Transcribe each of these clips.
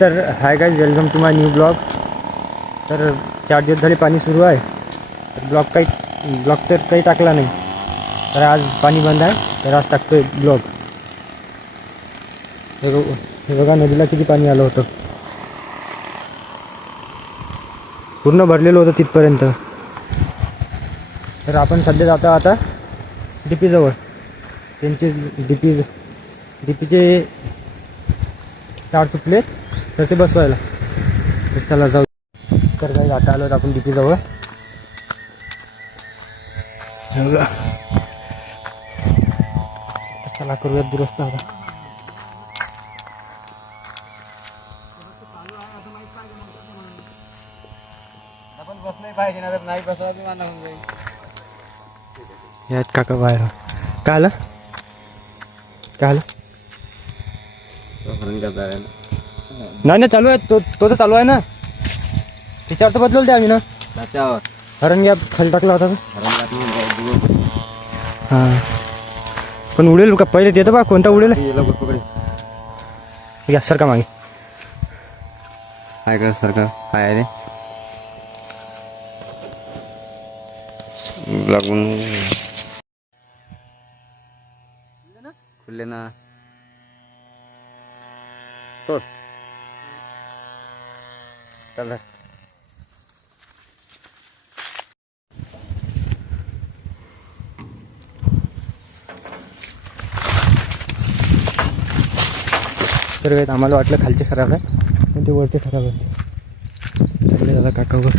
तर hi guys, welcome to my new blog. तर 4 दिवस झाले पाणी सुरू आहे. तर ब्लॉग तर काही टाकला नाही. तर आज पाणी बंद आहे, तर आज टाकतोय ब्लॉग. हे बघा नदीला किती पाणी आलं होतं. पूर्ण भरलेलं होतं तिथपर्यंत. तर आपण सध्या जातो आता डीपीजवळ. त्यांचे डीपीचे तार तुटले, तर ते बसवायला. तर चला जाऊ. तर काही आता आलो आपण डीपीजवळ. तर चला करूयात दुरुस्त आता. यात काका बाहेर काय आलं नाही चालू आहे. तो तर चालू आहे ना. त्याच्यावर तर बदलवलं ते आम्ही ना. हरण घ्या खाली टाकला होता. हां पण उडेल का पहिले देतं बा. कोणता उडेल घ्या सरका मागे. काय कर सरकार काय आहे रे लागून खुले ना सोड चल. तर काही आम्हाला वाटलं खालचे खराब आहे, पण ते वरचे खराब आहे. चालले दादा काकावर.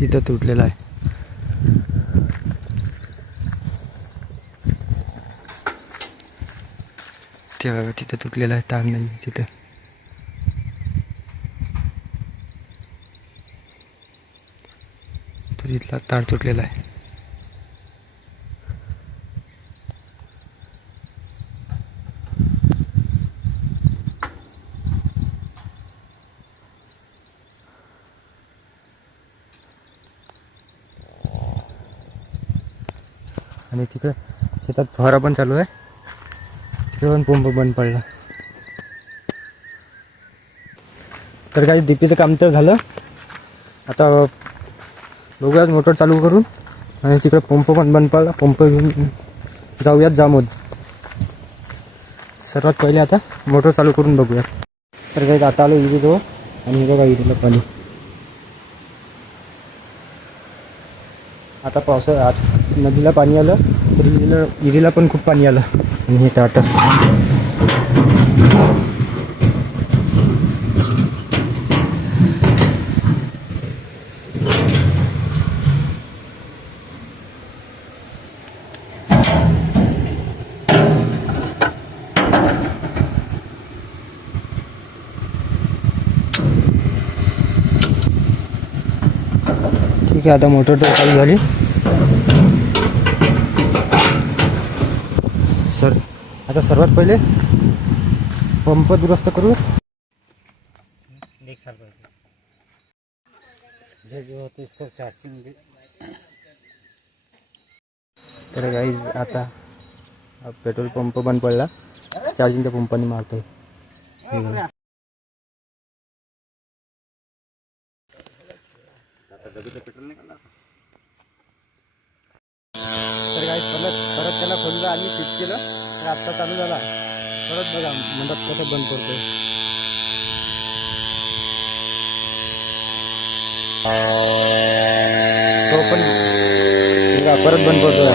तिथं तुटलेला आहे. तेव्हा तिथं तुटलेला आहे. तार नाही तिथं. तो तिथला तार तुटलेला आहे. आणि तिकडं शेतात फवारा पण चालू आहे. तिकडे पण पंप बंद पडला. तर काही डीपीचं काम तर झालं. आता बघूयात मोटर चालू करून. आणि तिकडे पंप पण बंद पडला. पंप घेऊन जाऊयात जामोद. सर्वात पहिले आता मोटर चालू करून बघूयात. तर काही आता आलो विहिरीजवळ. आणि बघा विहिरीला पाणी. आता पावसाळ्यात नदीला पाणी आलं, तर विहिरीला पण खूप पाणी आलं. आणि हे टाटर ठीक आहे. आता मोटर तर चालू झाली. आता सर्वात पहिले पंप दुरुस्त करू. तर काही आता पेट्रोल पंप बंद पडला. चार्जिंगच्या पंपाने मारतोय. तर काही परत त्याला खोललं आणि फिट केलं. तर आत्ता चालू झाला. परत बघा म्हणतात कसं बंद पडतोय. तो पण परत बंद पडतोय.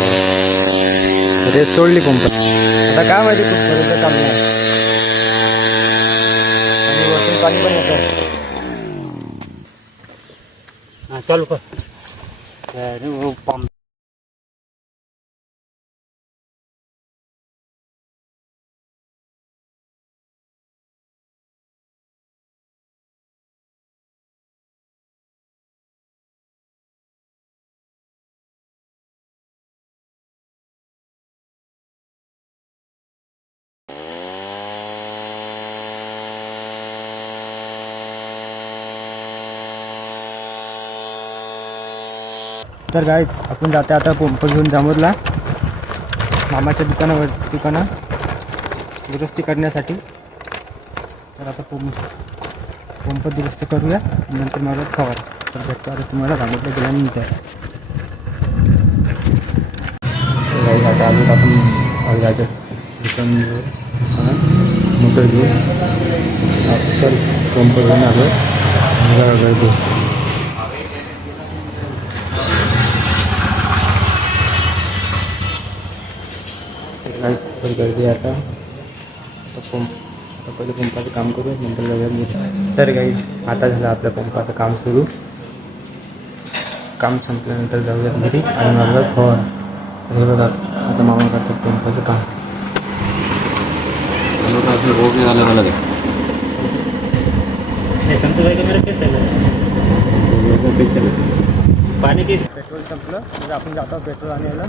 रेस सोडली पंप. आता काय माहिती कुठपर्यंत काम नाही. आणि वरतून पाणी पण येतं. चालू कर पंप. तर गाईज आपण जाते आता पंप घेऊन जामोदला मामाच्या दुकानं दुरुस्ती करण्यासाठी. तर आता पंप दुरुस्ती करूया नंतर मला फवारा. तर भेटतो आता तुम्हाला जामोदला गेल्यानंतर. गाईज आता आलो आपण जायचं दुकान मोटर घेऊन चल पंप घेऊन आलो गर्दी. गर्दी आता पहिले पंपाचं काम करू नंतर जाऊया. तर काही आता झालं आपल्या पंपाचं काम सुरू. काम संपल्यानंतर जाऊया घरी आणि मला फवार. हे बघा आता मामा करतात पंपाचं काम. पाणी की पेट्रोल संपलं म्हणजे आपण जातो पेट्रोल आणायला.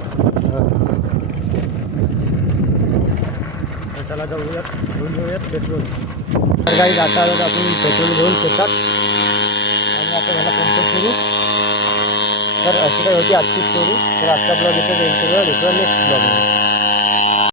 तर चला जाऊयात घेऊन घेऊयात पेट्रोल. तर काही जाता आलं तर आपण पेट्रोल घेऊन शेतात आणि आता झाला पंप सुरू. तर अशी काय होती आजची स्टोरी. तर आजचा ब्लॉग इथं भेटूया नेक्स्ट ब्लॉग.